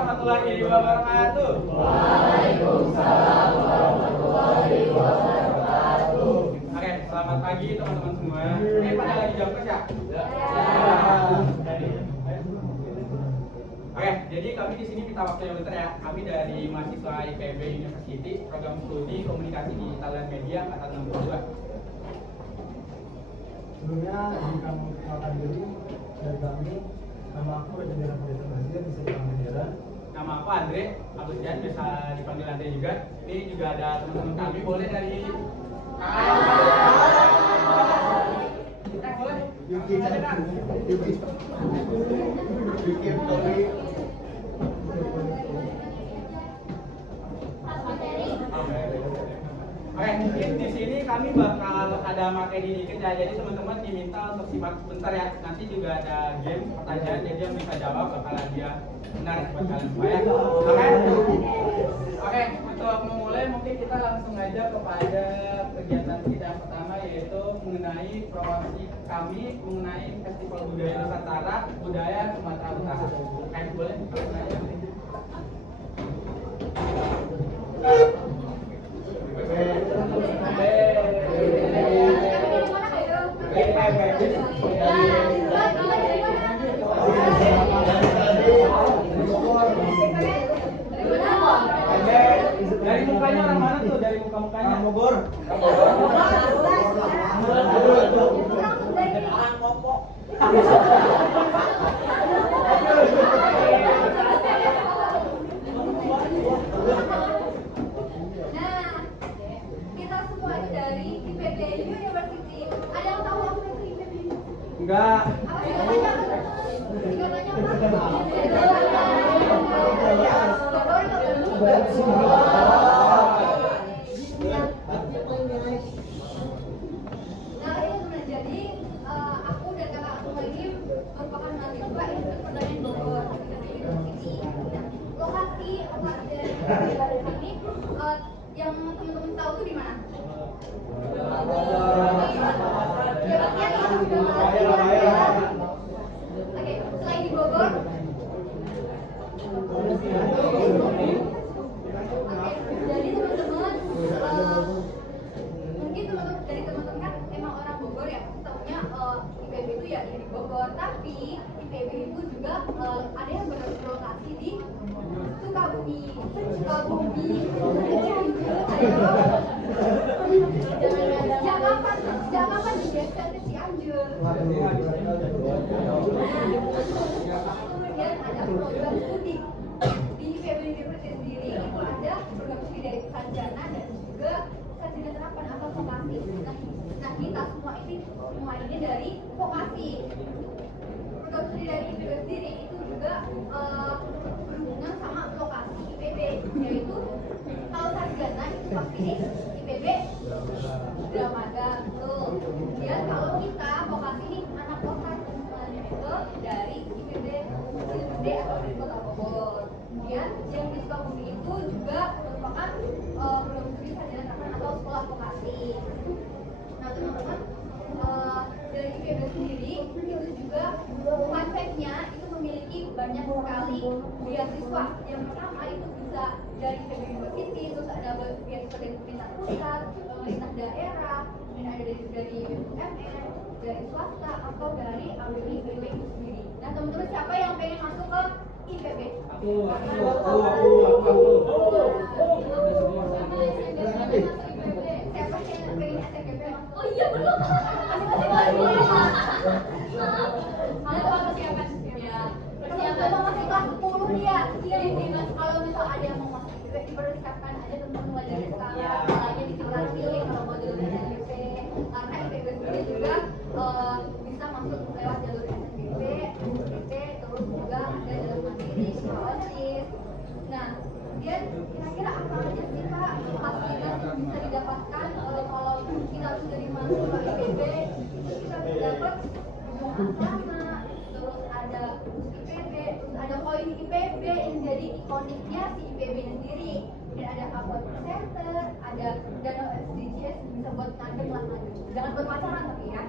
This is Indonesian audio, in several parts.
warahmatullahi wabarakatuh. Waalaikumsalam warahmatullahi wabarakatuh. Oke, selamat pagi teman-teman semua. Ini pada lagi jam kerja? Ya. Oke, jadi kami di sini minta waktu yang bentar ya. Kami dari mahasiswa IPB University, program studi komunikasi digital dan media angkatan 62. Sebelumnya, jika kamu kenalkan diri dari kami, nama aku Raja Fadil Nasir, bisa dipanggil Dera. Nama aku Andre, Abduljan, biasa dipanggil Andre juga. Ini juga ada teman-teman kami, boleh dari boleh? Yuki, Ada kan? Yuki, Tori. Oke, mungkin di sini kami bakal ada materi dikit ya, jadi teman-teman diminta untuk simak sebentar ya. Nanti juga ada game pertanyaan, jadi yang bisa jawab bakalan dia benar buat kalian semua ya. Oke, untuk memulai mungkin kita langsung aja kepada kegiatan kita yang pertama, yaitu mengenai promosi kami mengenai Festival Budaya Nusantara Budaya Sumatera Utara. Oke, boleh langsung aja. Dari mukanya orang mana tuh? Dari muka-mukanya? Bogor. Nah, kita semua itu dari IPB University. Ada yang tahu apa itu IPB? Enggak. Apa singkatannya? Singkatannya Nah, itu teman, jadi aku dan kakak aku ini merupakan mahasiswa Institut Pertanian Bogor University. Lokasi dari sini yang teman-teman tahu tuh di mana? Oke, selain di Bogor. Oke, jadi teman-teman mungkin dari teman-teman kan emang orang Bogor ya, tahunya IPB itu ya di Bogor, tapi IPB itu juga ada yang berlokasi di Sukabumi. Jangan di desa Cianjur. Kemudian ada program studi di IPB University sendiri, itu ada program studi dari sarjana dan juga sarjana terapan atau vokasi. Nah, kita semua ini dari vokasi. Program studi dari IPB sendiri itu juga berhubungan sama lokasi IPB, yaitu kalau sarjana itu pasti IPB Dramaga tuh. Kemudian kalau kita vokasi ini anak kosan semuanya itu dari IPB Gede atau dari Kota Bogor. Kemudian yang di Sukabumi itu juga merupakan program studi sarjana terapan atau sekolah vokasi. Nah, teman-teman, dari IPB sendiri itu juga fun fact-nya itu memiliki banyak sekali beasiswa. Yang pertama itu bisa dari IPB University, terus ada beasiswa dari pemerintah pusat, pemerintah daerah, dan ada dari BUMN, dari swasta atau dari alumni IPB itu sendiri. Nah, teman-teman, siapa yang pengen masuk ke IPB? Aku. Siapa yang pengen STKP? Oh iya, betul. Masing-masing. Mana teman persiapan? Ya, persiapan masih kelas 10 nih ya. Jadi kalau misal ada yang mau masuk IPB, dipersiapkan aja teman-teman mulai dari sekarang. Mulainya dilatih kalau mau jalur SNBP. Karena IPB sendiri juga bisa masuk lewat jalur SNBP, SNBP, terus juga ada jalur mandiri, OSIS. Nah, kemudian kira-kira apa aja sih Kak fasilitas yang bisa didapatkan kalau kita sudah di mahasiswa IPB? Kita bisa dapat gedung asrama, terus ada IPB, terus ada koin IPB yang jadi ikoniknya si IPB sendiri. Dan ada Upward Center, ada dana SDGs bisa buat ngadem lah, jangan buat pacaran tapi ya.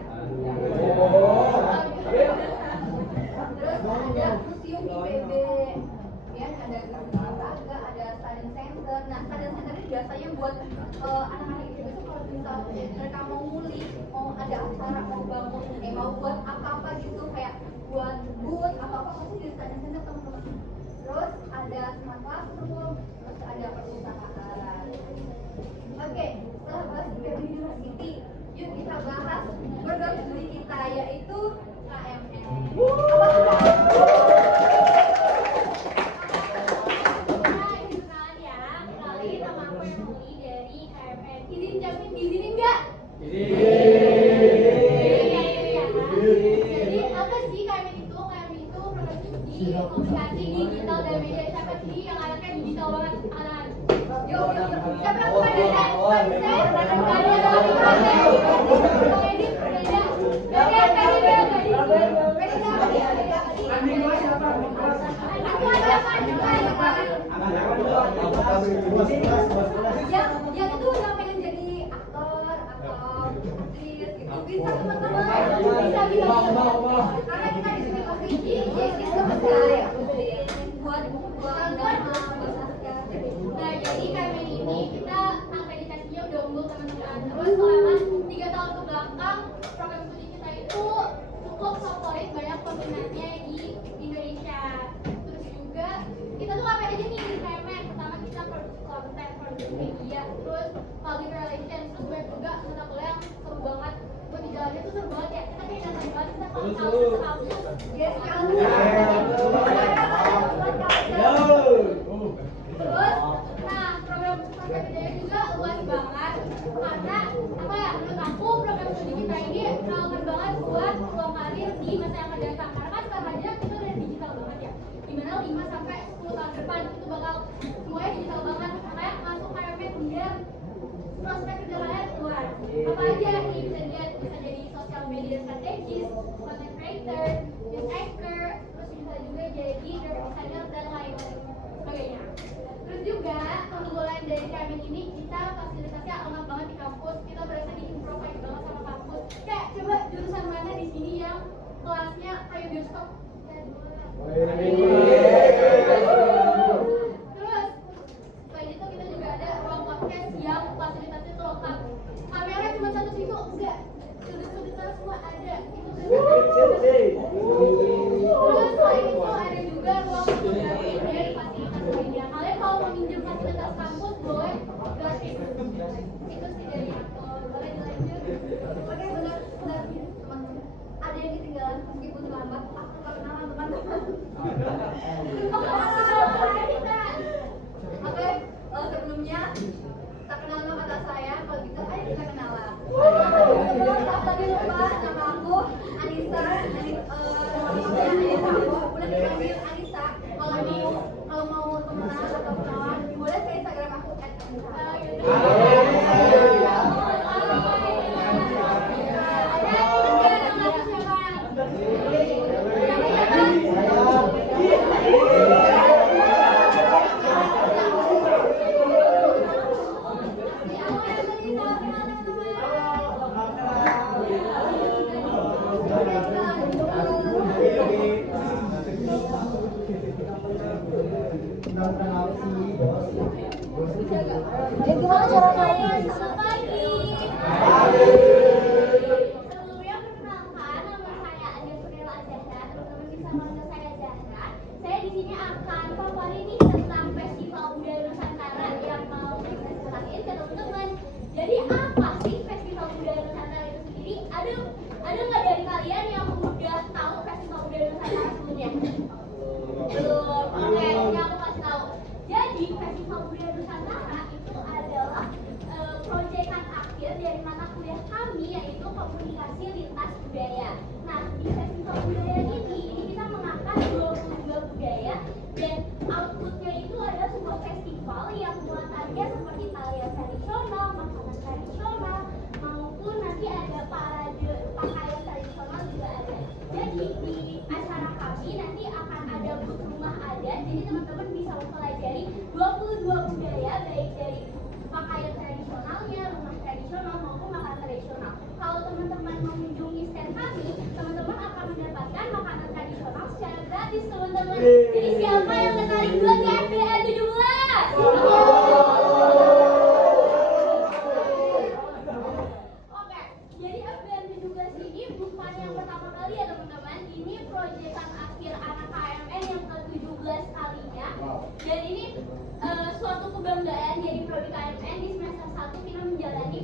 Terus ada museum IPB, ya ada buat anak-anak itu kalau misalnya mereka mau ngulik, mau ada acara, mau bangun, mau buat apa-apa gitu kayak buat booth apa-apa pasti ditanya-tanya teman-teman. Terus ada smart classroom, terus ada perusahaan. Oke, setelah bahas Pebri University, yuk kita bahas program studi kita yaitu KMN. Izinin nggak? Jadi apa sih KMN itu? KMN itu program studi komunikasi digital dan media. Siapa sih yang anaknya digital banget? Anak. Yuk. Siapa yang suka dada? Yang itu yang pengen jadi aktor atau aktris gitu bisa teman-teman bisa karena kita di sini posisi kita percaya buat drama nah jadi KMN ini kita akreditasinya udah unggul teman-teman terus selama 3 tahun ke belakang program studi kita itu cukup favorit banyak peminatnya di Indonesia terus juga kita tuh apa aja nih di KMN pertama kita produksi konten produksi media terus public relations terus banyak juga mata kuliah yang seru banget buat di jalannya tuh seru banget ya kita kayak datang banget kita kalau kampus yes terus nah program Bidaya juga luas banget karena apa ya menurut aku program studi kita ini relevan banget buat peluang karir di masa yang akan datang karena kan sekarang aja kita udah digital banget ya dimana 5 sampai 10 tahun depan itu bakal semuanya digital banget kayak masuk KMN biar prospek kerja kalian luas apa aja nih bisa jadi social media strategis, content creator, news anchor terus bisa juga jadi graphic designer dan lain-lain sebagainya terus juga keunggulan dari KMN ini kita fasilitasnya lengkap banget di kampus kita berasa di-improvise banget sama kampus kayak coba jurusan mana di sini yang kelasnya kayak bioskop terus selain itu kita juga ada ruang podcast yang fasilitasnya tuh lengkap kamera cuma satu situ enggak sudut-sudutnya semua ada terus selain itu ada juga ruang fotografi dan fasilitas lainnya kalian kalau mau minjem fasilitas kampus boleh gratis itu sih dari aku boleh dilanjut oke benar teman-teman ada yang ketinggalan meskipun terlambat aku perkenalan teman-teman oke sebelumnya tak kenal nama kata saya kalau gitu ayo kita kenalan tadi lupa nama aku Anissa udah dipanggil Anissa kalau mau temenan atau kenalan boleh ke Instagram aku gimana cara kalian? Selamat pagi. Sebelumnya perkenalkan nama saya Adia Purnila Azahra. Teman-teman bisa manggil saya Zahra. Saya di sini akan paparin nih tentang Festival Budaya Nusantara yang mau kita kenalin ke teman-teman. Jadi apa sih Festival Budaya Nusantara itu sendiri? Ada nggak dari kalian yang udah tahu Festival Budaya Nusantara sebelumnya? Belum. Oke, ini aku kasih tahu. Jadi Festival Budaya Nusantara itu adalah proyekan akhir dari mata kuliah kami yaitu komunikasi lintas budaya. Nah di Festival Budaya ini kita mengangkat 22 budaya dan outputnya itu adalah sebuah festival yang muatannya seperti tarian tradisional, makanan tradisional, maupun nanti ada parade pakaian tradisional juga ada. Jadi di acara kami nanti akan ada booth rumah adat, jadi teman-teman bisa mempelajari 22 budaya baik dari pakaian tradisionalnya, rumah tradisional maupun makanan tradisional. Kalau teman-teman mengunjungi stand kami, teman-teman akan mendapatkan makanan tradisional secara gratis teman-teman. Jadi siapa yang tertarik buat ke FBN 17?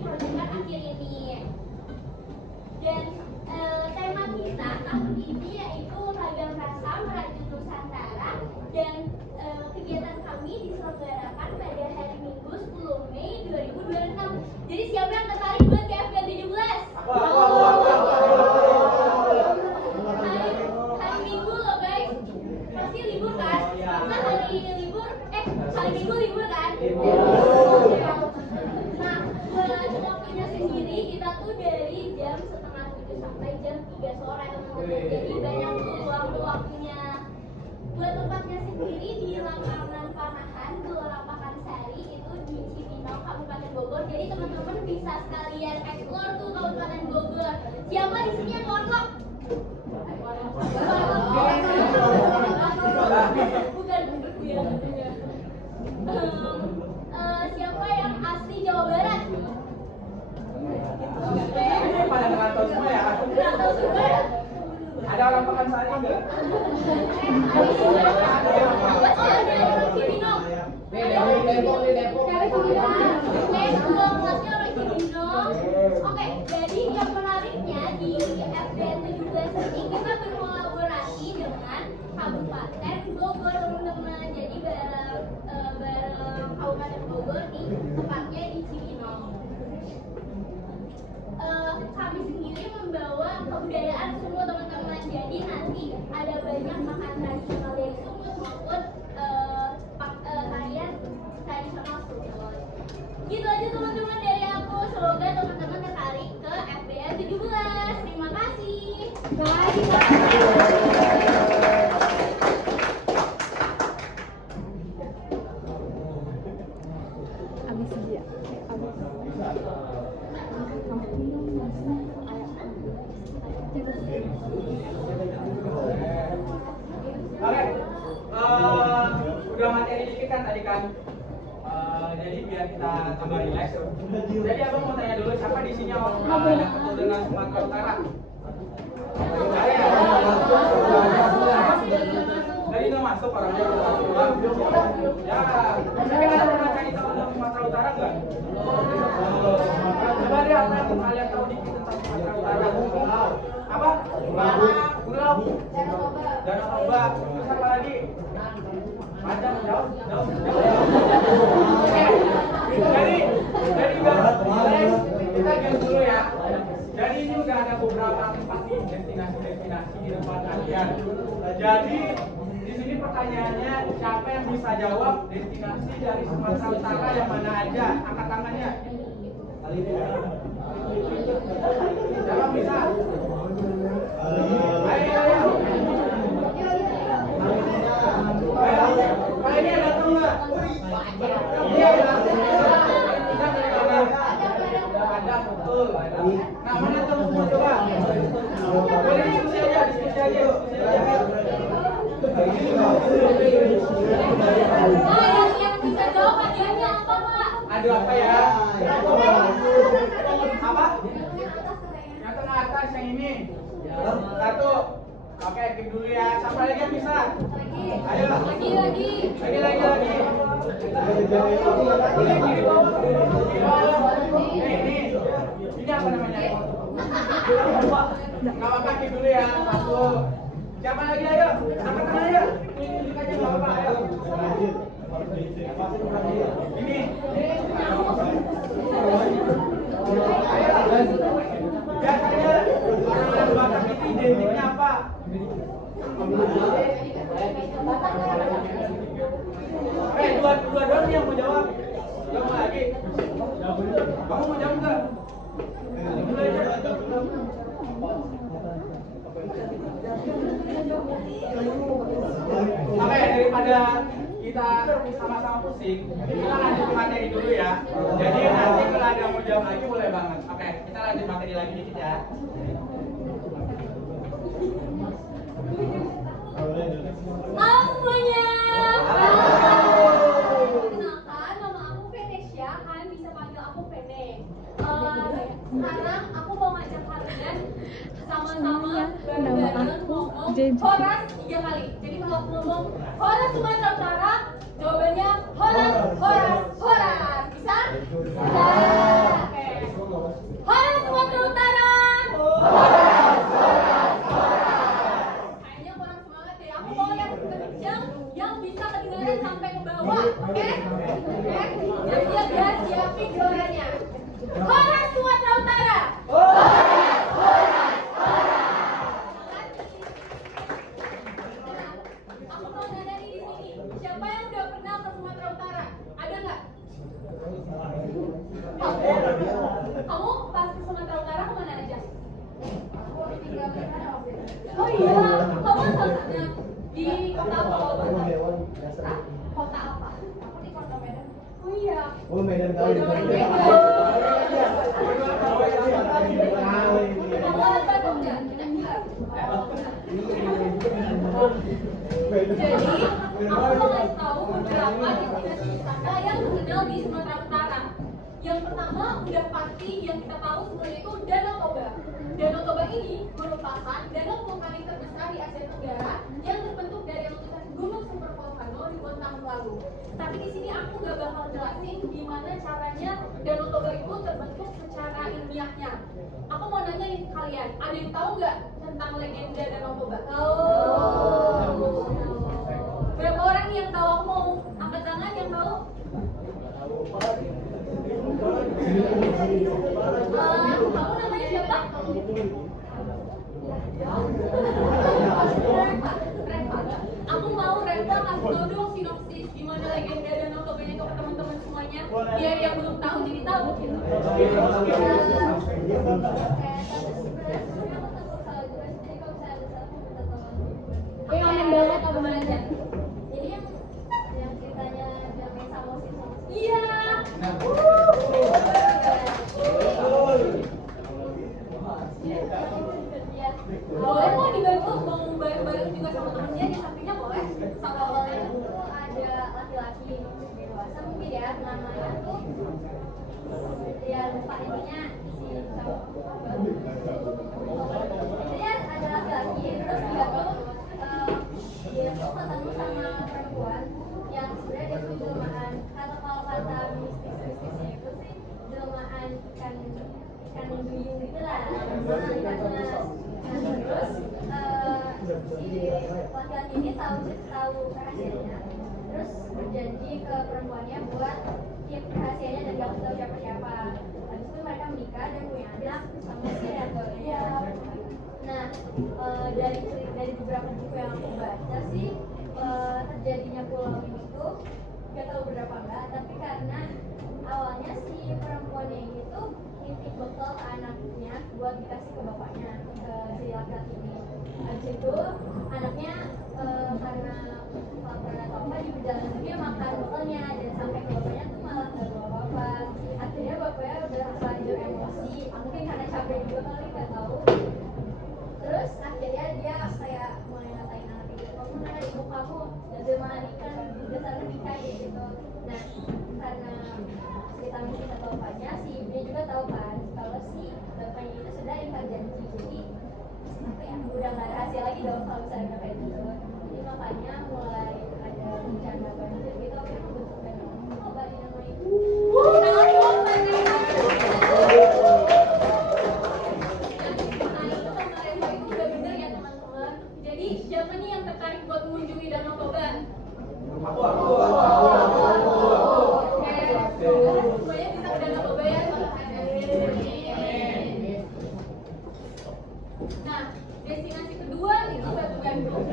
pertemuan akhir ini. Dan tema kita tahun ini yaitu Ragam Rasa Merajut Nusantara, dan kegiatan kami diselenggarakan pada hari Minggu 10 Mei 2026. Jadi siapa yang tertarik buat KFK 17? Hari Minggu loh guys, pasti libur kan? Karena hari Minggu libur kan? Nah, buat waktunya sendiri kita tuh dari jam 6:30 sampai jam 3 sore teman-teman. Jadi banyak tuh waktunya. Buat tempatnya sendiri di Lapangan Panahan, Gelora Pakansari, itu di Cibinong, Kabupaten Bogor. Jadi teman-teman bisa sekalian explore tuh Kabupaten Bogor. Siapa di sini yang warlock? Bukan ya. Siapa yang asli Jawa Barat? Ini pada ngerantau semua ya? Ngerantau semua ya? Ada orang Pakansari enggak? Ada orang Cibinong. Depok, kelasnya orang Cibinong. Oke, jadi yang menariknya di FBN 17 ini kita berkolaborasi dengan Kabupaten Bogor teman-teman. Jadi bareng Kabupaten Bogor di tempatnya di Cibinong. Kami sendiri membawa kebudayaan Sumut teman-teman. Jadi nanti ada banyak makan tradisional dari Sumut maupun tarian tradisional Sumut. Gitu aja teman-teman dari aku. Semoga teman-teman tertarik ke FBN 17. Terima kasih. Oke, udah materi dikit kan tadi kan. Jadi biar kita tambah relax. Jadi abang mau tanya dulu siapa di sini yang ketemu dengan Sumatera Utara? Jadi nggak masuk orangnya. Ya, tapi ada pernah cari tahu tentang Sumatera Utara nggak? Coba deh apa yang kalian tahu dikit tentang Sumatera Utara? Apa? Pulau. Danau Toba. Terus apa lagi? Panjang, jauh. Oke. Jadi kita game dulu ya. Jadi ini udah ada beberapa tempat nih destinasi di tempat kalian. Jadi di sini pertanyaannya siapa yang bisa jawab destinasi dari Sumatera Utara yang mana aja? Angkat tangannya. Siapa bisa? Ayo. Pak ini ada tahu nggak? Iya ada betul. Namanya tuh semua coba. Boleh diskusi aja. Yang bisa jawab hadiahnya apa, Pak? Aduh apa ya? Apa? Yang tengah atas yang ini. Satu. Oke, klik dulu ya. Siapa lagi yang bisa? Ayo. Lagi. Ini apa namanya? Nggak apa-apa, klik dulu ya. Satu. Siapa lagi? Ayo. Angkat tangan aja. Klik aja nggak apa-apa. Ayo. Ini. Biasanya orang-orang Batak itu identiknya apa? Dua doang yang mau jawab. Gak mau lagi. Kamu mau jawab nggak? Mulai aja. Oke, daripada kita sama-sama pusing, kita lanjut materi dulu ya. Jadi nanti kalau ada yang mau jawab lagi boleh banget. Oke, kita lanjut materi lagi dikit ya. Halo semuanya. Kenalkan, nama aku Venesia. Kalian bisa panggil aku Vene. Sekarang aku mau ngajak kalian sama-sama bareng-bareng ngomong Horas 3 kali. Jadi kalau aku ngomong Horas Sumatera Utara, jawabannya Horas. Bisa? Bisa. Oke. kedengaran sampai ke bawah, oke? Oke? Siap ya, siapin suaranya. Orang Sumatera Utara. Aku mau nanya di sini, siapa yang udah pernah ke Sumatera Utara? Ada nggak? Kamu pas ke Sumatera Utara kemana aja? Oh iya, kamu asalnya di kota apa? Hah? Kota apa? Aku di kota Medan. Oh iya. Oh, Medan kali. Kamu ada Bandung nggak? Jadi, aku mau ngasih tahu beberapa destinasi wisata yang terkenal di Sumatera Utara. Yang pertama, udah pasti yang kita tahu sebenarnya itu Danau Toba. Danau Toba ini merupakan danau vulkanik terbesar di Asia Tenggara yang terbentuk dari letusan gunung super volcano ribuan tahun lalu. Tapi di sini aku gak bakal jelasin gimana caranya Danau Toba itu terbentuk secara ilmiahnya. Aku mau nanya nih ke kalian, ada yang tahu nggak tentang legenda Danau Toba? Berapa orang yang tahu? Aku mau angkat tangan yang tahu. Kamu namanya siapa? Reva. Aku mau Reva kasih tau dong sinopsis gimana legenda Danau Toba itu ke teman-teman semuanya, biar yang belum tahu jadi tahu gitu. Kangen banget aku belajar. Jadi yang ceritanya Damai sama si Iya. Boleh mau dibantu, mau bareng-bareng juga sama temennya di sampingnya boleh. Sama awalnya tuh ada laki-laki dewasa mungkin ya, namanya tuh ya lupa intinya si intinya ada laki-laki terus dia tuh ketemu sama perempuan yang sebenarnya dia tuh jelmaan, kalau kata mistisnya itu sih jelmaan ikan duyung gitu lah, ikan mas. Nah terus si laki-laki ini tahu rahasianya, terus berjanji ke perempuannya buat keep rahasianya dan gak tahu siapa-siapa. Habis itu mereka menikah dan punya anak sama si Regonya. Nah dari beberapa buku yang aku baca sih terjadinya pulau ini tuh gak tahu berapa enggak, tapi karena awalnya si perempuannya ini tuh nitip bekal anaknya buat dikasih ke bapaknya, ke si laki-laki ini. Habis itu anaknya karena lapar atau apa di perjalanan dia makan bekalnya dan sampai ke bapaknya tuh malah gak bawa apa-apa. Akhirnya bapaknya udah terlanjur emosi, mungkin karena capek juga kali, gak tahu. Terus akhirnya dia kayak mulai ngatain anak itu, kamu mana ibu kamu dan mana ikan udah sana nikah gitu. Nah karena kita mesti tahu bapaknya, si ibunya juga tahu kan kalau si bapaknya itu sudah ingkar janji, jadi apa ya udah nggak ada hasil lagi dong kalau misalnya udah kayak gitu. Jadi makanya mulai ada rencana banjir gitu, yang membentuk danau Toba di danau itu. Jadi siapa nih yang tertarik buat mengunjungi Danau Toba? Aku. Oke, semuanya bisa ke Danau Toba ya. Nah, destinasi kedua itu Batu Gantung.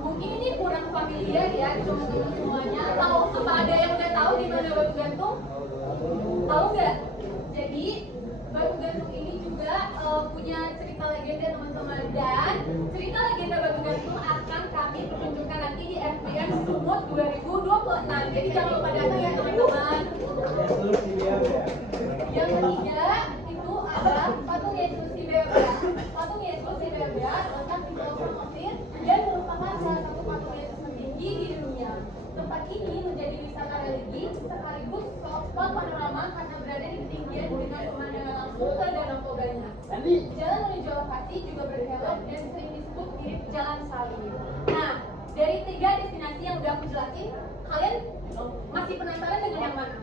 Mungkin ini kurang familiar ya teman-teman semuanya. Tahu apa ada yang udah tahu di mana Batu Gantung? Tahu nggak? Jadi Batu Gantung ini juga punya cerita legenda teman-teman, dan cerita legenda Batu Gantung akan kami pertunjukkan nanti di FBM Sumut 2026. Jadi jangan lupa datang ya teman-teman. Yang ketiga itu ada patung Yesus di Beograd. Patung Yesus di Beograd letak di Pulau Mesir dan merupakan salah satu patung Yesus tertinggi di dunia. Tempat ini menjadi wisata religi sekaligus spot panorama karena berada di ketinggian dengan pemandangan langsung ke Danau Tobanya. Jalan menuju lokasi juga berkelok dan sering disebut mirip Jalan Salib. Nah, dari 3 destinasi yang udah aku jelasin, kalian masih penasaran dengan yang mana?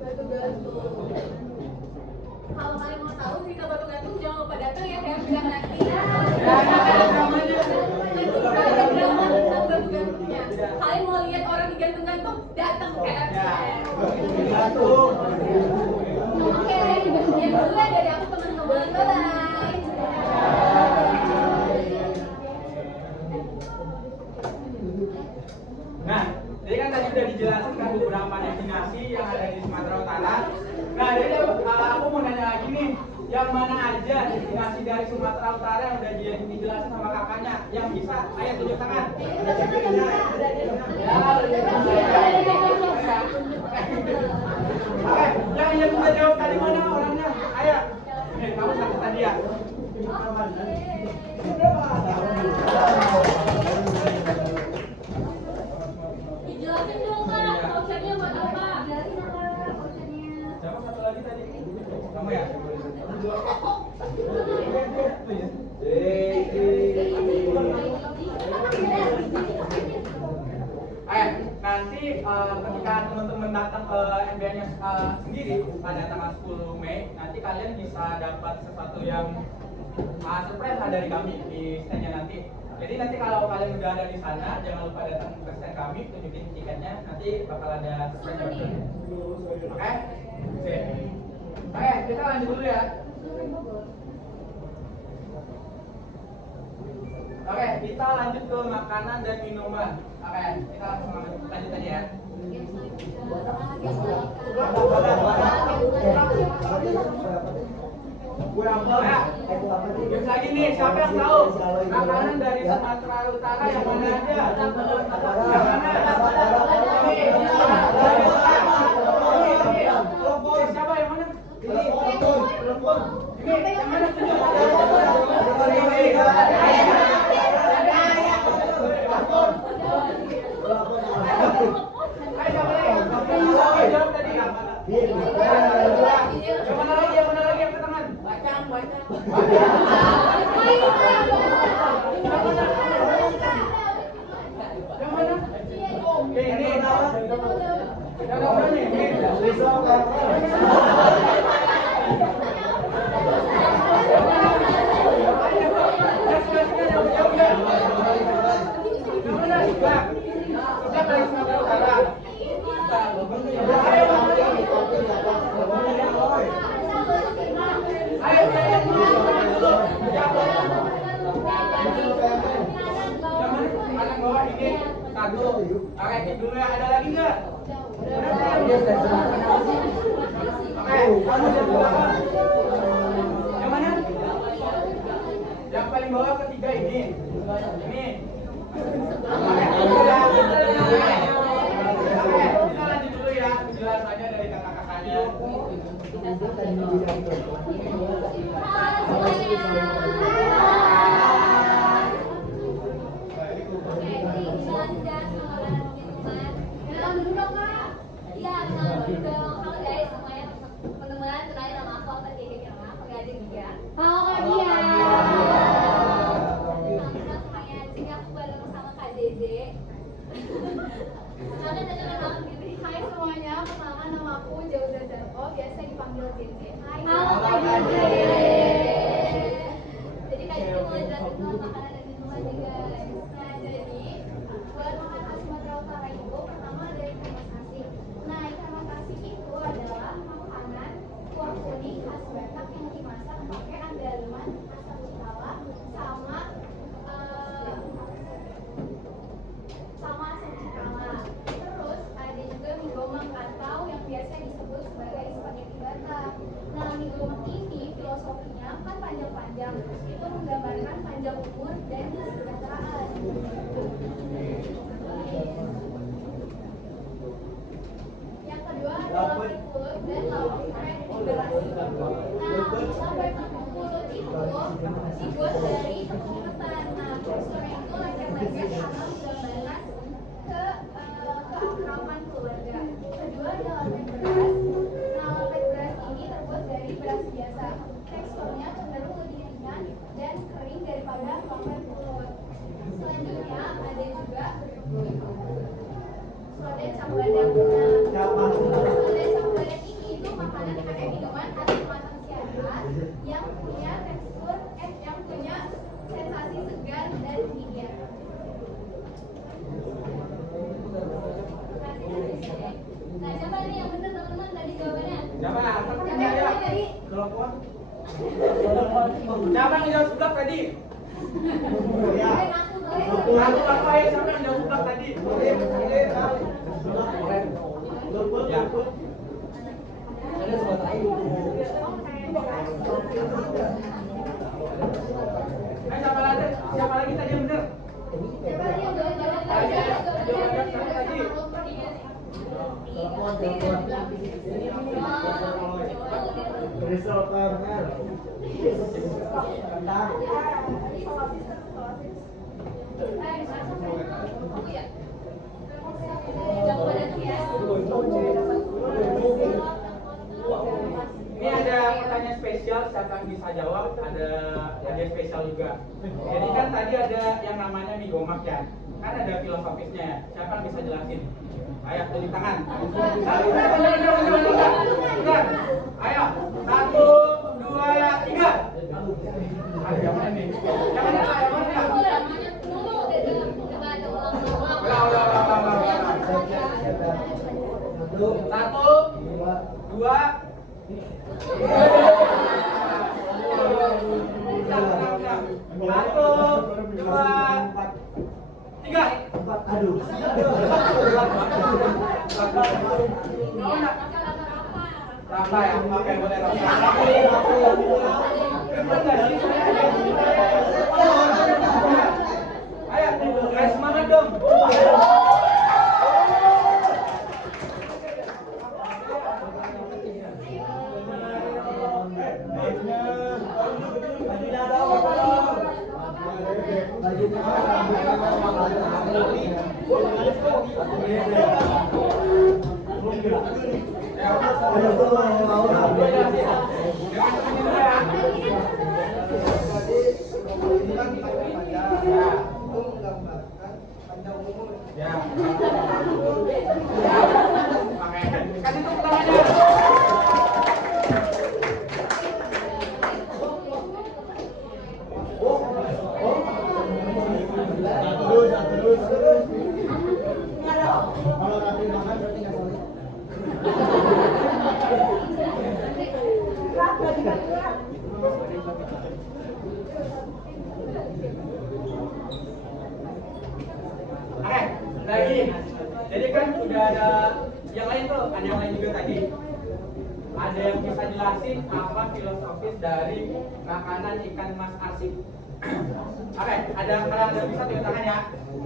Batu Gantung. Kalau kalian mau tahu cerita Batu Gantung, jangan lupa datang ya kayak bilang nanti. Nanti kita ada drama tentang Batu Gantungnya. Kalian mau lihat orang digantung-gantung? Datang ke Ya. FCM. Gantung. Oke, sekian dulu ya dari aku teman-teman. Bye-bye. Nah, jadi kan tadi udah dijelasin kan beberapa destinasi yang ada di Sumatera Utara. Nah, jadi aku mau nanya lagi nih, yang mana aja destinasi dari Sumatera Utara yang udah dijelasin sama kakaknya? Yang bisa, ayo tunjuk tangan. Oke, yang udah jawab tadi mana orangnya? Ayo, nih kamu satu tadi ya. Dijelasin dong kak, vouchernya buat apa? Siapa satu lagi tadi? Kamu ya? Nanti ketika teman-teman datang ke MBA-nya sendiri pada tanggal 10 Mei, nanti kalian bisa dapat sesuatu yang surprise lah dari kami di stand-nya nanti. Jadi nanti kalau kalian udah ada di sana, jangan lupa datang ke stand kami, tunjukin tiketnya, nanti bakal ada surprise. Oke? Oke, kita lanjut dulu ya. Oke, kita lanjut ke makanan dan minuman. Oke, kita langsung lanjut aja ya. Games lagi nih, siapa yang tahu makanan dari Sumatera Utara yang mana aja? Yang mana? Siapa yang mana? Ini yang mana? Oke, dulu ya, ada lagi nggak? Yang mana? Yang paling bawah ketiga ini. Ini. Oke, kita lanjut dulu ya. Jelas aja dari kakak-kakaknya. Hai semuanya, pertama nama aku Jauza Zarko, biasa dipanggil Jeze. Hai. Halo Kak Jeze. Jadi kali ini mau jelasin soal makanan dan minuman nih guys. Nah jadi buat makanan khas Sumatera Utara itu pertama ada ikan mas nasi. Nah ikan mas nasi itu adalah makanan kuah kuning khas Batak yang dimasak pakai andaliman asam cikala sama asam cikala. Terus ada juga mie gomang atau yang biasa disebut sebagai spaghetti Batak. Nah mie gomang ini filosofinya kan panjang-panjang, itu menggambarkan panjang umur dan kesejahteraan. Yang kedua adalah pulut dan lauk pakai integrasi. Nah, sampai pulut itu dibuat dari tepung ketan. Nah, teksturnya itu lengket-lengket karena menggambarkan keakraban keluarga. Kedua adalah lepet beras. Nah, lepet beras ini terbuat dari beras biasa. Teksturnya cenderung lebih ringan dan kering daripada lepet pulut. Selanjutnya ada juga Sodet Cambadak. Nah, Sodet Cambadak ini itu makanan pakai minuman asam matang siantar yang punya tekstur yang punya sensasi segar dan dingin. Siapa yang jawab seblak tadi? Ya. Aku ayo siapa yang jawab seblak tadi? Ya. Siapa lagi tadi yang benar? Ini ada pertanyaan spesial, siapa yang bisa jawab? Ada hadiah spesial juga. Jadi kan tadi ada yang namanya migomak ya, kan ada filosofisnya. Siapa yang bisa jelasin? Ayo tunjuk tangan. Bentar. Ayo, 1, 2, 3. Ada yang mana nih? Yang mana? Yang mana? Ulang. 1, 2. Satu, dua, tiga. Aduh. Rapa ya? Oke, boleh Rapa. Ayo, guys, semangat dong. Ya. Kasih tepuk tangannya. Kalau nanti makan berarti nggak solid. Oke, lagi. Jadi kan udah ada yang lain tuh, ada yang lain juga tadi. Ada yang bisa jelasin apa filosofis dari makanan ikan mas arsik? Oke, ada kalau ada bisa tunjuk tangan ya.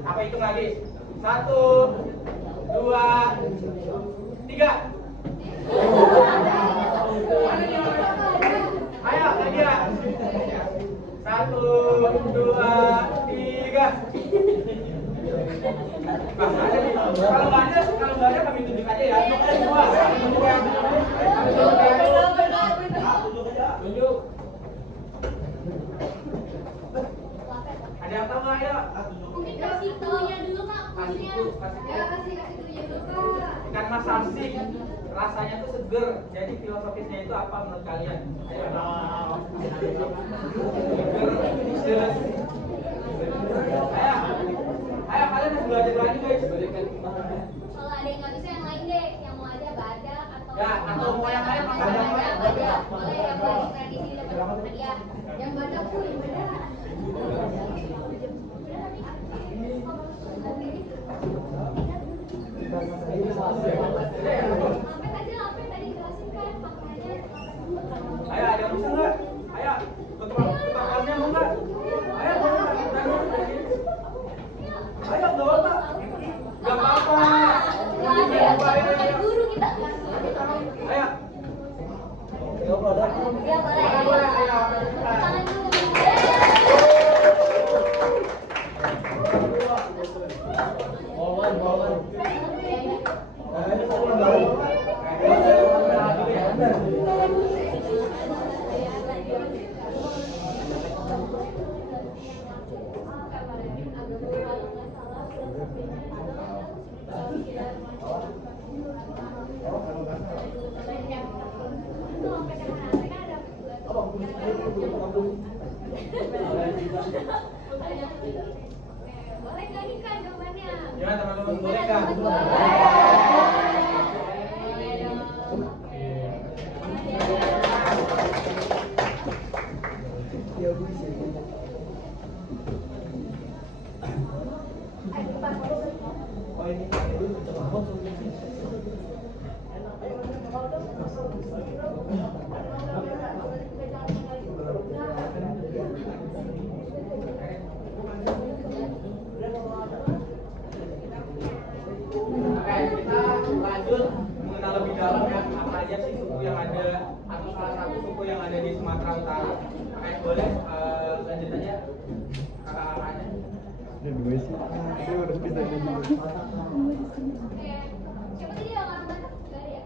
Apa hitung lagi? 1, 2, 3. Ayo lagi ya. 1, 2, 3. Bang, ada nih. Kalau nggak ada kami tunjuk aja ya. Semua. Tunjuk. Ada yang tahu nggak ya? Mungkin kasih taunya dulu Kak, Kasih kuncinya. tuh, kasih tuh. Kasih dulunya dulu, Kak. Ikan mas arsik rasanya tuh seger. Jadi filosofisnya itu apa menurut kalian? Ayo. Seger. Ayo kalian harus belajar lagi guys. Kalau ada yang nggak bisa yang lain deh, yang mau ada badak atau Ya, atau mau yang lain badak, makan badak. Boleh yang paling tradisi dapat hadiah. Yang badak pun yang badak. Lampet tadi jelasin kan maknanya. Ayo ada yang bisa nggak? Ayo ketua kelasnya mau nggak? Ayo boleh nggak? Ayo nggak apa-apa. Nggak apa-apa. Ada guru kita. Ayo. Ya boleh. Boleh. Ayo. Tangan dulu. Boleh nggak nih Kak jawabannya? Gimana teman-teman, boleh nggak? Boleh dong. lanjut mengenal lebih dalam ya apa aja sih suku yang ada atau salah satu suku yang ada di Sumatera Utara. Makanya boleh lanjut aja kakak-kakaknya. Oke, siapa tadi yang orang Batak? Gak ada ya?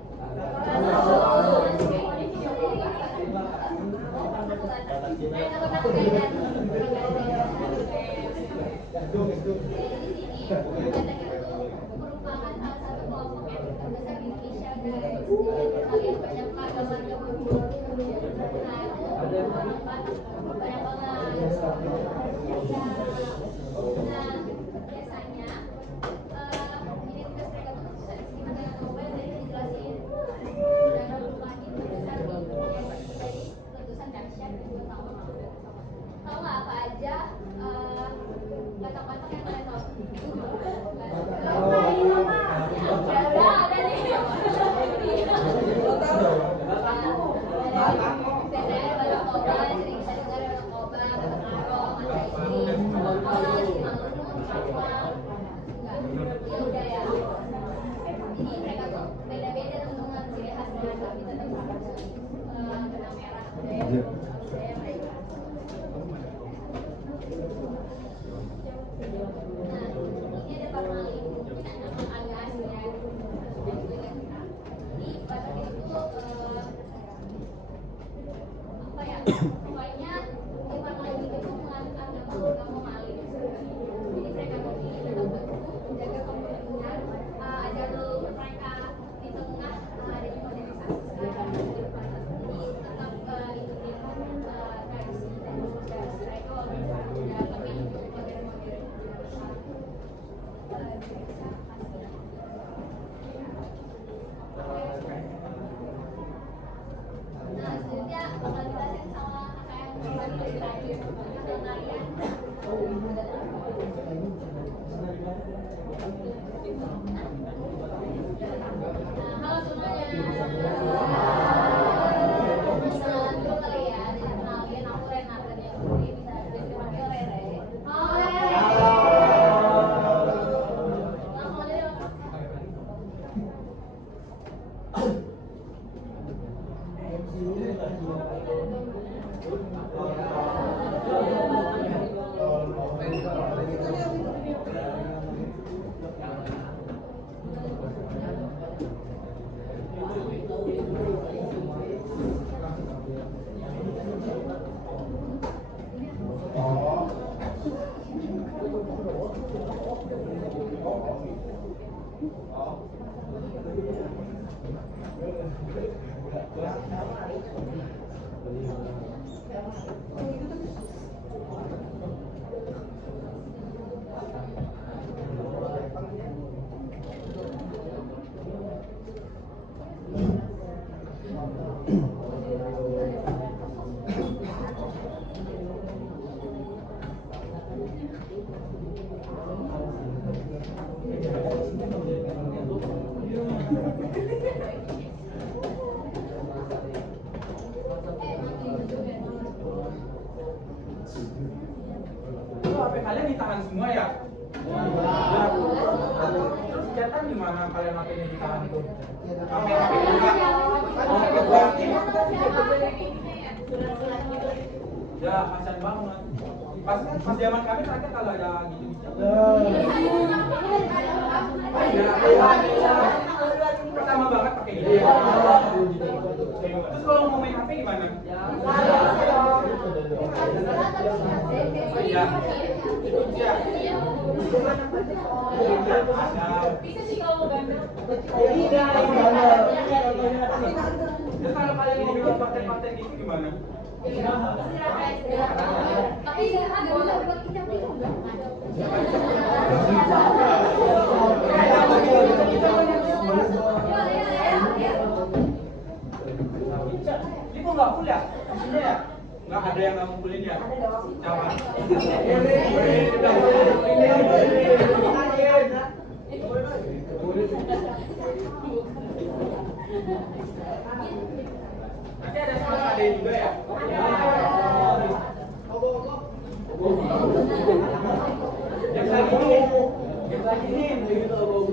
Merupakan salah satu kelompok etnis terbesar di Indonesia, guys. Kalian banyak agama-agama nah itu banyak banget. Nah, biasanya ini tugas mereka tuh bisa disimak dengan mobile dan dijelasin dan merupakan terbesar di dunia dari letusan dahsyat dan juga tahu nggak apa aja batak-batak yang kalian tahu? Ya, ada nih. Biasanya Batak Toba, sering kita dengar Batak Toba, Batak Karo, Batak Isi, Batak Simalungun, Papua. Ya udah ya. Ini mereka tuh beda-beda teman-teman ciri khasnya, tapi tetap benang merah budaya mereka. Nah, ini ada Pak Malik, mungkin agak asing ya. Ini Batak itu apa ya? Pokoknya di Pak Malik itu menganut agama Malik. Jadi mereka memilih untuk menjaga kemudian agar leluhur mereka di tengah adanya modernisasi sekarang. Jadi tetap ikutin tradisi dan budaya mereka walaupun sekarang udah lebih modern-modern. Nah, selanjutnya bakal dijelasin sama kakak yang kemarin dari terakhir. Kakak kalian halo semuanya. Kenalan dulu kali ya. Jadi kenalin aku Renata dan yang ini bisa dipanggil Rere. Halo Rere. Langsung aja deh. Itu HP kalian ditahan semua ya? Terus chatan gimana kalian HP-nya ditahan tuh? HP juga? Ya, kasian banget. Pas zaman kami terakhir kalau ada gitu bisa. Pertama banget pakai gitu. Terus kalau mau main HP gimana? Oh iya. Iya. Bisa sih kalau mau gandeng. Terus kalau kalian mau bikin konten-konten gitu gimana? Tapi ada buat kita enggak? Ini kok nggak full ya? Isinya ya? Nggak ada yang nggak ngumpulin ya? Siapa? Nanti ada suara ada juga ya? Yang lagi lagi nih.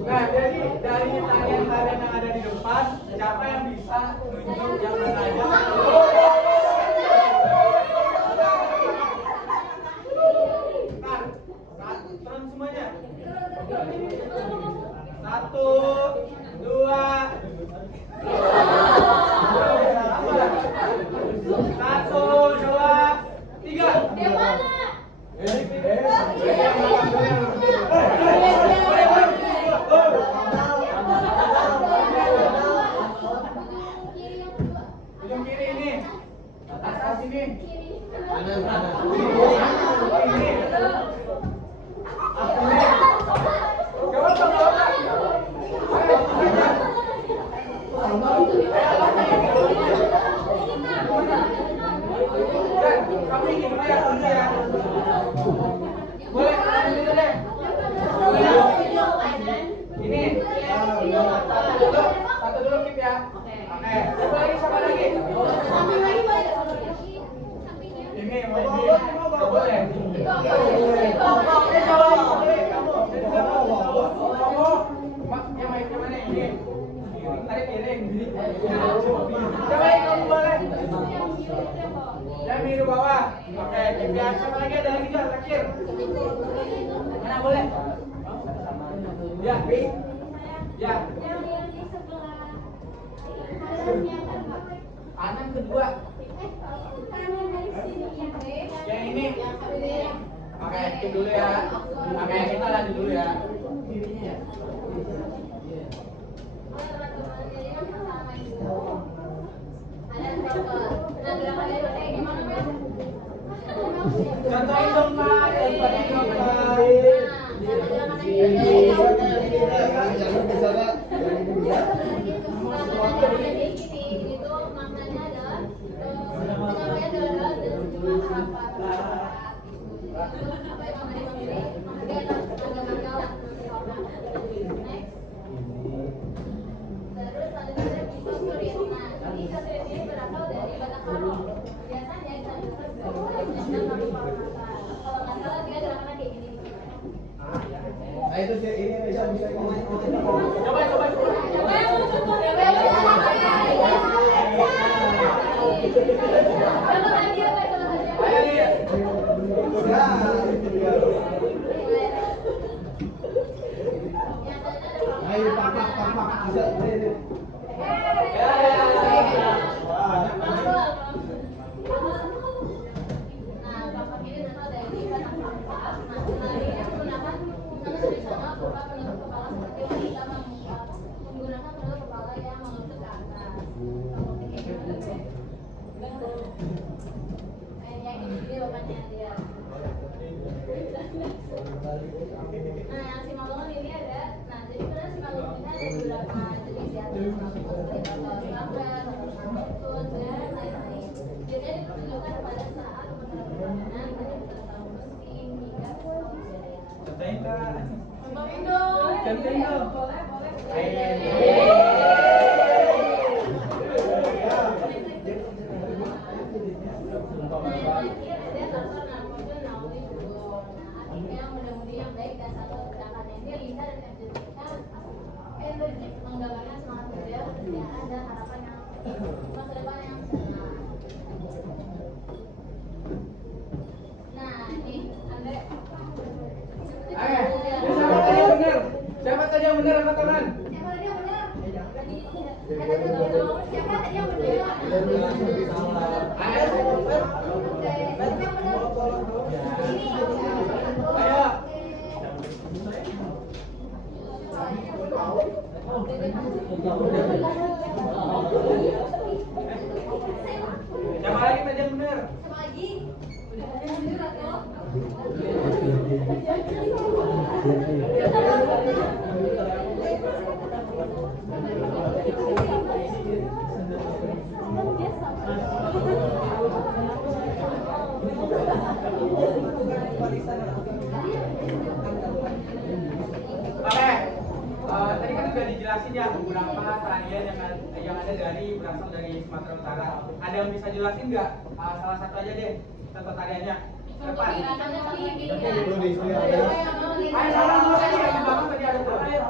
Nah, jadi dari tarian-tarian yang ada di depan, siapa yang bisa nunjuk yang mana aja? Nah, turun semuanya. 1, 2, 3. Yang mana? Ujung kiri ini. Atas sini. Kiri. Ini. Kamu ini dulu ya, boleh dulu deh. Ini satu dulu keep ya. Oke, siapa lagi? Ini mau ini, nggak boleh. Yang main kemana ini? Tarik piring. Siapa lagi kamu boleh? Yang biru bawah. Oke, keep ya. Siapa lagi ada lagi jual terakhir? Mana boleh? Ya, B. Ya. Yang di sebelah kanannya kan, Pak. Kanan kedua. Kanan dari sini. Yang ini. Oke, keep dulu ya. Oke, kita lanjut dulu ya. Contohin dong Kak, contohin dong Kak. Terus selanjutnya bisa kulit. Nah, ini kulit ini berasal dari batang karo. Biasanya kita bisa kalau nggak salah dia gerakannya kayak gini. Nah itu sih ini bisa Coba. Ayo nih. Ayo pak bisa ini. Nah, yang simalungun ini ada, nah jadi sebenarnya simalungun ini ada beberapa jenis ya, termasuk seperti dan lain-lain. Biasanya dipertunjukkan pada saat upacara perkawinan, pada tahun mesin hingga Contohin Kak. Contohin dong. Contohin dong. Boleh. Nah, yang terakhir ada faktor narkoba nauli dulu. Nah, artinya mudah-mudi yang baik dan satu gerakan ini Lisa dan energi menggambarkan semangat kerja, kerjaan dan harapan yang masa depan yang cerah. Nah, ini Andre. Siapa tadi yang benar angkat tangan? Siapa tadi yang benar? Siapa tadi yang benar? Ayo. Siapa lagi tadi yang benar? Siapa lagi? Udah ada yang benar atau? Oke. Tadi kan sudah dijelasin ya beberapa tarian yang ada berasal dari Sumatera Utara. Ada yang bisa jelasin nggak? Salah satu aja deh contoh tariannya. Depan. Itu di sini ada. Ayo salam dulu tadi yang di belakang tadi ada tuh. Ayo.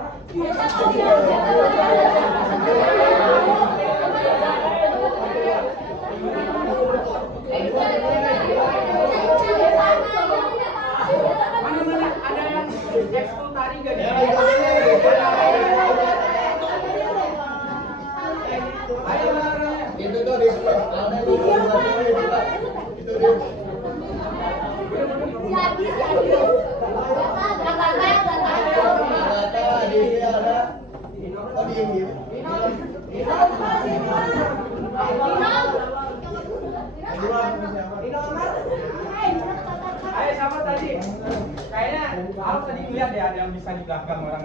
Mana ada yang ekskul tari gak di sini? Ayo olahraga. Itu tuh di sini ada di itu di Data di sini ada. Oh di ini. Ayo siapa tadi? Kayaknya Alf tadi ngeliat ya ada yang bisa di belakang orang.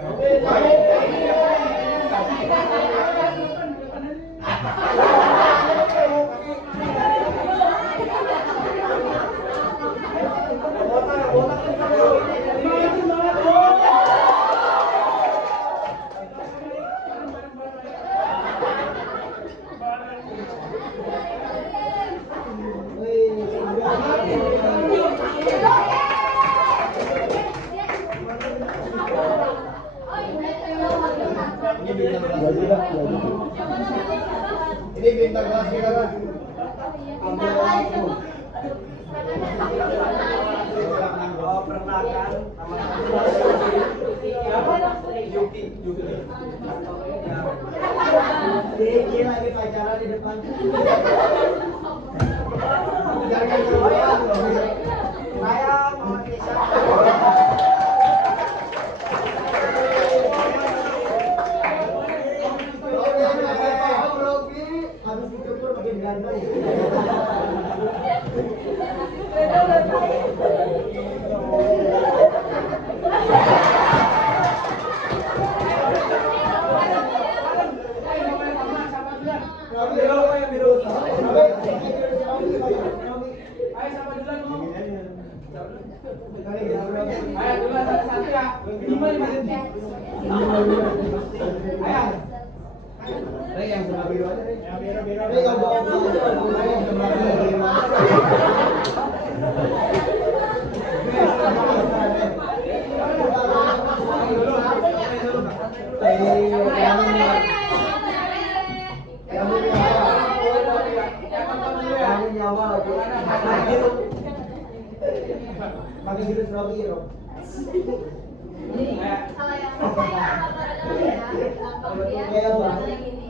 Ini bintang kelas kita kan. Oh pernah kan Yuki. Dia lagi pacaran di depan. Jangan keluar. Saya mau kisah. Habis dikumpul makin ganteng. Ayo duluan satu-satu ya. Minimal 5 detik. Ayo. Yang sebelah biru aja deh. Yang biru. Yang sebelah biru. Pakai biru sebelah biru. Kalau yang gampang ya, gampang ya. Gini.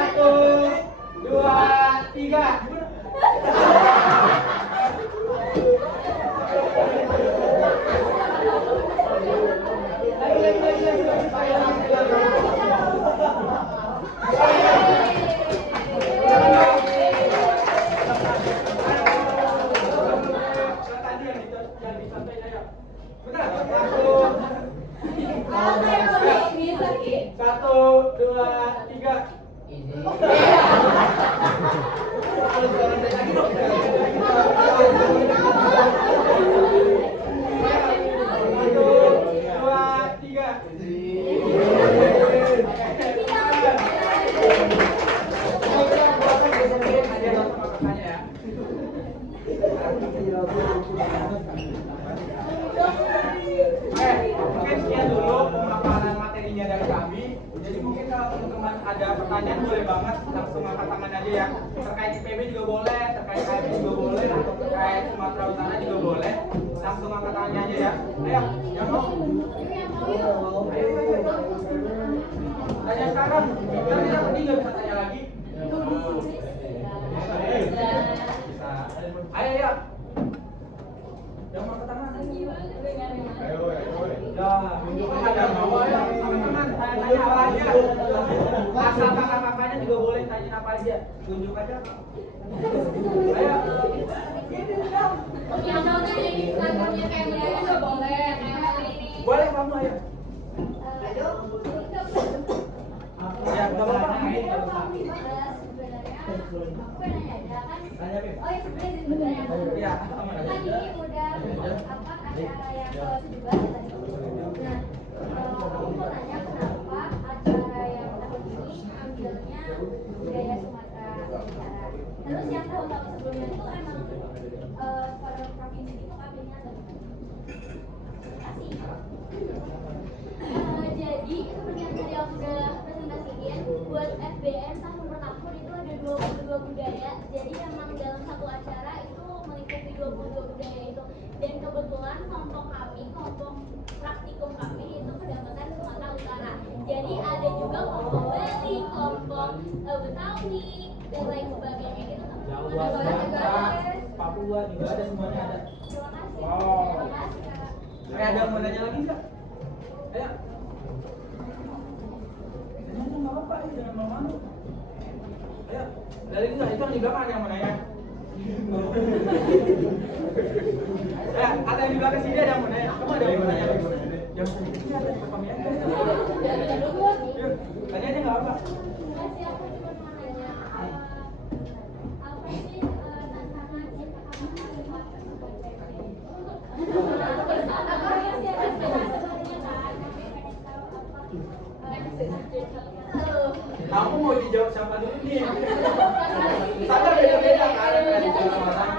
Satu, dua, tiga. Satu, dua, tiga. Mungkin sekian dulu pemaparan materinya dari kami. Jadi mungkin kalau teman-teman ada pertanyaan boleh banget langsung angkat tangan aja ya. Terkait IPB juga boleh, terkait KIP juga boleh, atau terkait Sumatera Utara juga boleh. Langsung angkat tangannya aja ya. Ayo, yang mau? Tanya sekarang, nanti kita bertiga bisa tanya lagi. Bisa. Ayo ya. Yang mau angkat tangan? Ya, ada mau ya teman-teman, tanya-tanya apa aja. Asal kakak-kakaknya juga boleh tanya apa aja. Tunjuk aja. Ayo. Yang mau nanya di Instagramnya Family juga boleh. Boleh kamu ayo. Ayo, Ya, enggak apa-apa. Sebenarnya aku pengen nanya aja kan. Oh ya sebenarnya Iya, kan ini udah apa acara yang ke-17 ya tadi. Nah, aku mau nanya kenapa acara yang tahun ini ambilnya budaya Sumatera Utara. Terus yang tahun-tahun sebelumnya itu emang pada provinsi itu ambilnya ada. Terima kasih. Jadi itu seperti yang tadi aku udah presentasiin buat FBN tahun pertama itu ada 22 budaya. Jadi memang dalam satu acara itu meliputi 22 budaya itu. Dan kebetulan kelompok kami, kelompok praktikum kami itu kedapatan Sumatera Utara. Jadi ada juga kelompok Bali, kelompok Betawi dan lain sebagainya gitu. Jawa, Sumatera, Papua juga ada, semuanya ada. Terima kasih. Wow. Terima kasih Kak. Ada yang mau nanya lagi nggak? Ayo. Nggak apa-apa, jangan malu-malu. Ayo, ada lagi nggak? Itu yang di belakang ada yang mau nanya. Ya, ada yang di belakang sini ada yang mau nanya. Kamu ada yang mau nanya? Jam segini ada di kami aja. Yuk, tanya aja nggak apa. Masih aku cuma mau nanya apa sih tantangan cinta kamu buat Kamu mau dijawab siapa dulu nih? Sadar beda-beda kan?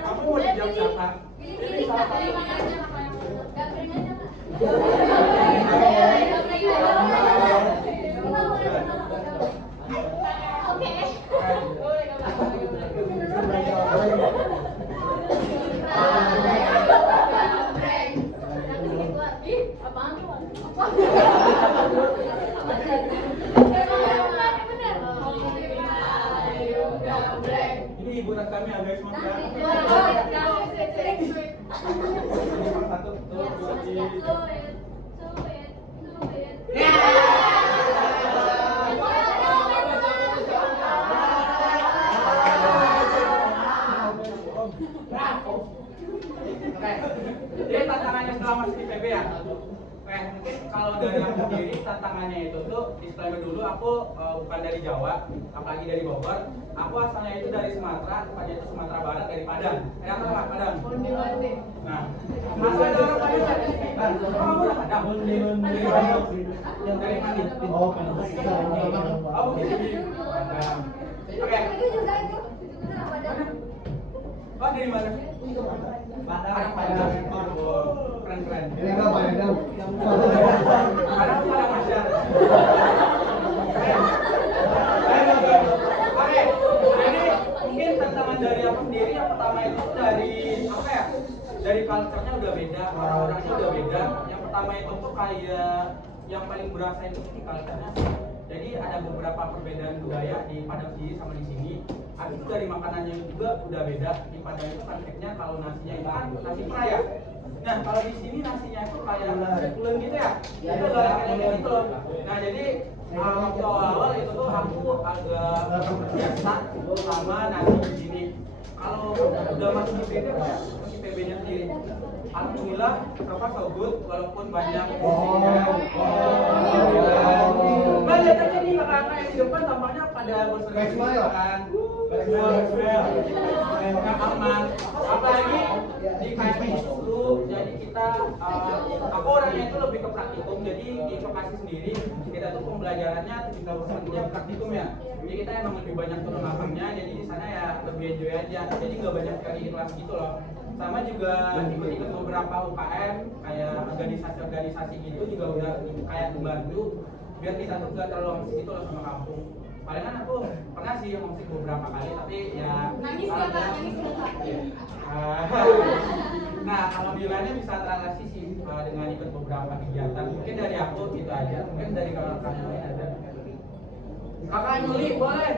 Kamu mau dijawab siapa? Pilih Kak, yang mana aja Gapring aja Kak. Oke. Apaan tuh? Ini hiburan kami agak semangat. Satu, Jadi tantangannya setelah masuk di PB ya. Mungkin kalau dari aku sendiri tantangannya itu tuh disclaimer dulu aku bukan dari Jawa, apalagi dari Bogor. Aku asalnya itu dari Sumatera, tepatnya itu Sumatera Barat dari Padang. Yang mana Padang? Nah, asal ada orang Padang nggak di sini? Kamu orang Padang? Dari Padang. Dari mana? Oh, kan. Oh, begini. Padang. Oke. itu juga itu juga pada Oh, dari mana? Padang. Oh, keren. Ini enggak Padang. Padang masyarakat. Oke, jadi mungkin tantangan dari aku sendiri yang pertama itu dari apa ya? Dari culture-nya udah beda, orang-orangnya udah beda. Yang pertama itu tuh kayak yang paling berasa itu di culture-nya. Jadi ada beberapa perbedaan budaya di Padang sini sama di sini. Habis itu dari makanannya juga udah beda. Di Padang itu konsepnya kalau nasinya itu kan nasi praya. Nah, kalau di sini nasinya itu kayak pulen gitu ya. Itu kayak gitu loh. Nah, jadi waktu awal itu tuh aku agak biasa sama nasi di sini. Kalau udah masuk di PB ya, di PB-nya sendiri. Alhamdulillah, so good walaupun banyak banyak aja nih kakak-kakak yang di depan tampaknya pada berserius kan. Yang aman. Apalagi di KMP itu jadi kita aku orangnya itu lebih ke praktikum. Jadi di lokasi sendiri kita tuh pembelajarannya 70%-nya praktikum ya. Jadi kita emang lebih banyak turun lapangnya. Jadi di sana ya lebih enjoy aja. Jadi nggak banyak sekali kelas gitu loh. Sama juga ikut-ikut beberapa UKM kayak organisasi-organisasi gitu juga udah kayak membantu biar kita tuh gak terlalu homesick gitu loh sama kampung. Palingan aku pernah sih homesick beberapa kali tapi ya Nangis ya Kak, nangis ya Kak. Nah, alhamdulillahnya bisa terlatih sih dengan ikut beberapa kegiatan. Mungkin dari aku gitu aja. Mungkin dari kakak yang lain ada. Kakak Yuli boleh.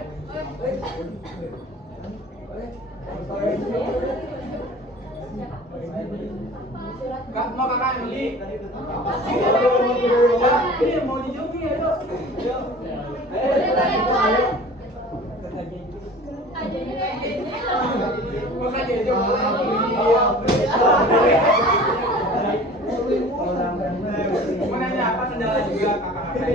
Kak, mau kakak Yuli? Ini mau dijumpi ya, Dok. Yuk. Bukan dia mau nanya apa kendala juga kakak-kakaknya?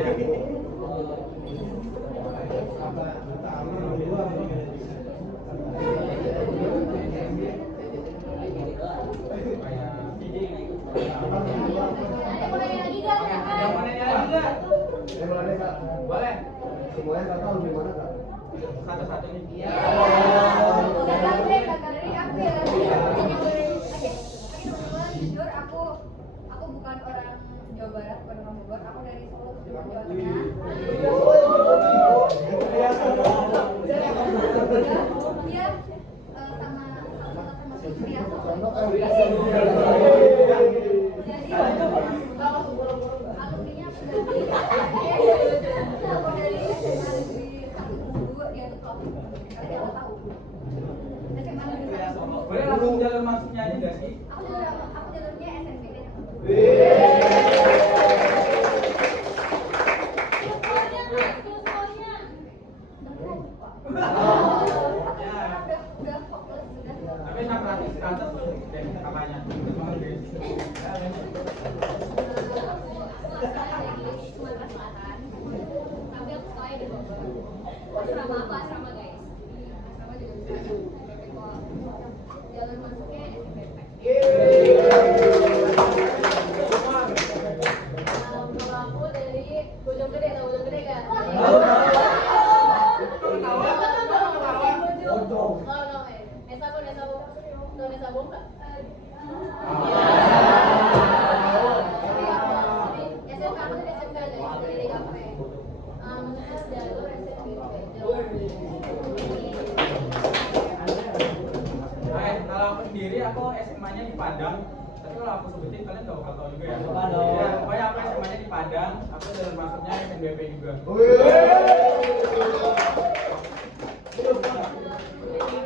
Ada mau nanya lagi nggak? Ada yang mau nanya lagi nggak? Boleh. Semuanya nggak tahu gimana kak? Satu-satu nih. Iya. Gagal deh, gagal dari aku ya. Oke, teman-teman, jujur aku bukan orang Jawa Barat, bukan orang Bogor. Aku dari Solo, Jawa Tengah. Iya, sama termasuk Riaso. Jadi alumninya aku dari SMA Negeri 1 dia tuh kelas karena dia nggak tahu. SMA Negeri 1. Boleh langsung jalur masuknya aja nggak sih? Aku jalurnya SNBD. Skornya nggak? Skornya. Udah fokus sudah. Tapi 600 ke atas tuh dari kakaknya. Aku asalnya dari Sumatera Selatan, tapi aku sekolahnya di Bogor. Asrama apa? Asrama guys. Asrama juga bisa. Jalur masuknya SNBP. Kalau aku dari Bojonggede, tahu Bojonggede nggak? Oh, no, Nesabung, Nesabung. Tahu Nesabung nggak? SMK aku dari SMK dari kafe. Maksudnya jalur SMBP. Kalau aku sendiri, aku SMA-nya di Padang. Tapi kalau aku sebutin kalian nggak bakal tahu juga ya. Padang. Ya, pokoknya aku SMA-nya di Padang. Aku jalur masuknya SNBP juga.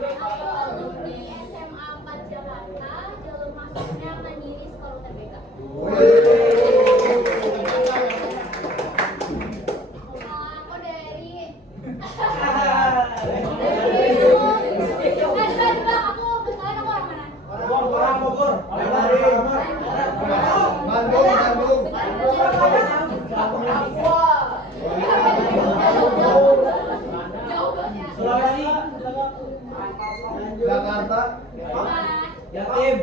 Kalau alumni SMA 4 Jakarta, jalur masuknya Mandiri Sekolah UTBK. Aku dari aku kebetulan aku orang mana? Orang Bogor. Jauh banget. Sulawesi. Jakarta. Jatim.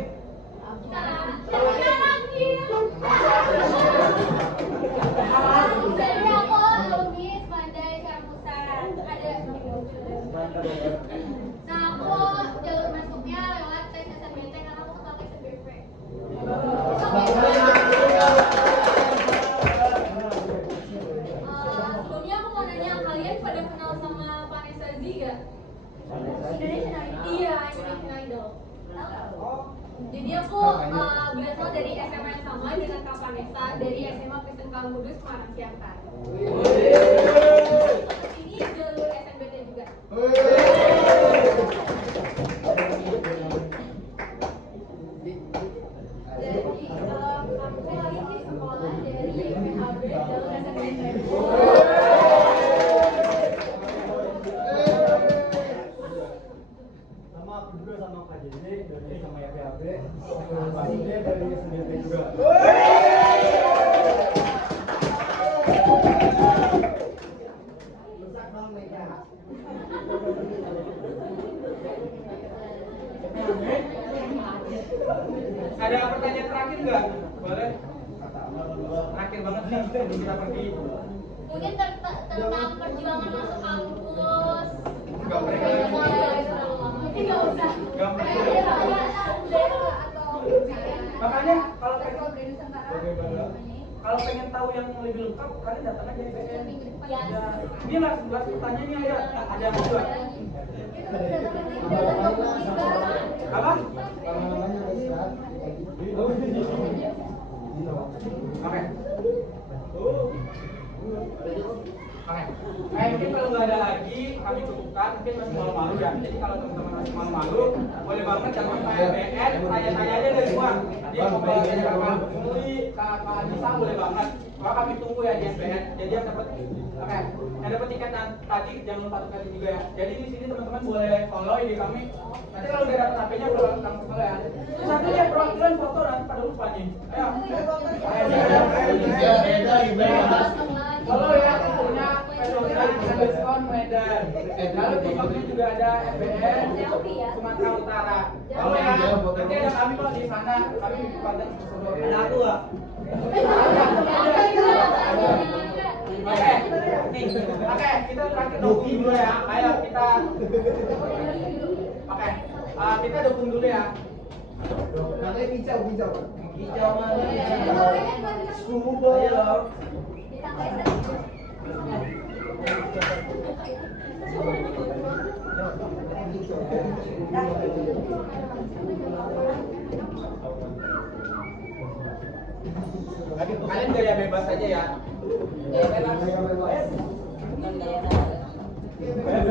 Jadi aku alumni Semandai Sekarang Pusat. Ada. Nah, aku jalur masuknya lewat tes SNBT karena aku ketolak SNBP. Sebelumnya aku mau nanya, kalian pada kenal sama Vanessa Zi gak? Indonesian Idol. Iya, Indonesian Idol. Jadi aku berasal dari SMA yang sama dengan Kak Vanessa dari SMA Kristen Kudus Semarang Siantar. Ini jalur SNBT juga. Jadi aku lagi di sekolah dari PAB jalur SNBT. Sama aku juga sama Kak Jende dari sama YPAB. Pastinya dari SNBP juga. Ada pertanyaan terakhir nggak? Boleh? Terakhir banget nih sebelum kita pergi. Mungkin tentang perjuangan masuk kampus. Gak mereka. Mungkin nggak usah. Gak mereka. Atau Makanya kalau pengen kalau dari Nusantara kalau pengen tahu yang lebih lengkap, kalian datang aja ke BN. minggu depan. Ya. Ini lah 11 pertanyaannya ya. Ada yang kedua. Itu datang Apa? Kalau namanya ada serat. Oke. Oke. Mungkin kalau nggak ada lagi, kami cukupkan. Mungkin masih malu-malu ya. Jadi kalau teman-teman masih malu-malu, boleh banget jangan kayak BN, tanya-tanya aja deh semua. Jadi mau tanya Kak Muli, Kak Anissa boleh banget. Maka kami tunggu ya di MPN. Jadi yang dapat yang dapat tiket tadi jangan lupa tukar juga ya. Jadi di sini teman-teman boleh follow di kami. Nanti kalau udah dapat HP-nya udah langsung follow ya. Terus satunya perwakilan foto nanti pada lupa nih. Ayo. Follow ya punya _Medan. Lalu di bawahnya juga ada MPN Sumatera Utara. Follow ya. Nanti ada kami kalau di sana kami di Padang. Ada aku ya. Oke, kita terakhir dukung dulu ya. Ayo kita. Oke, kita dukung dulu ya. Nanti hijau. Hijau mana? Semua. Ayo. Kalian gaya bebas aja ya.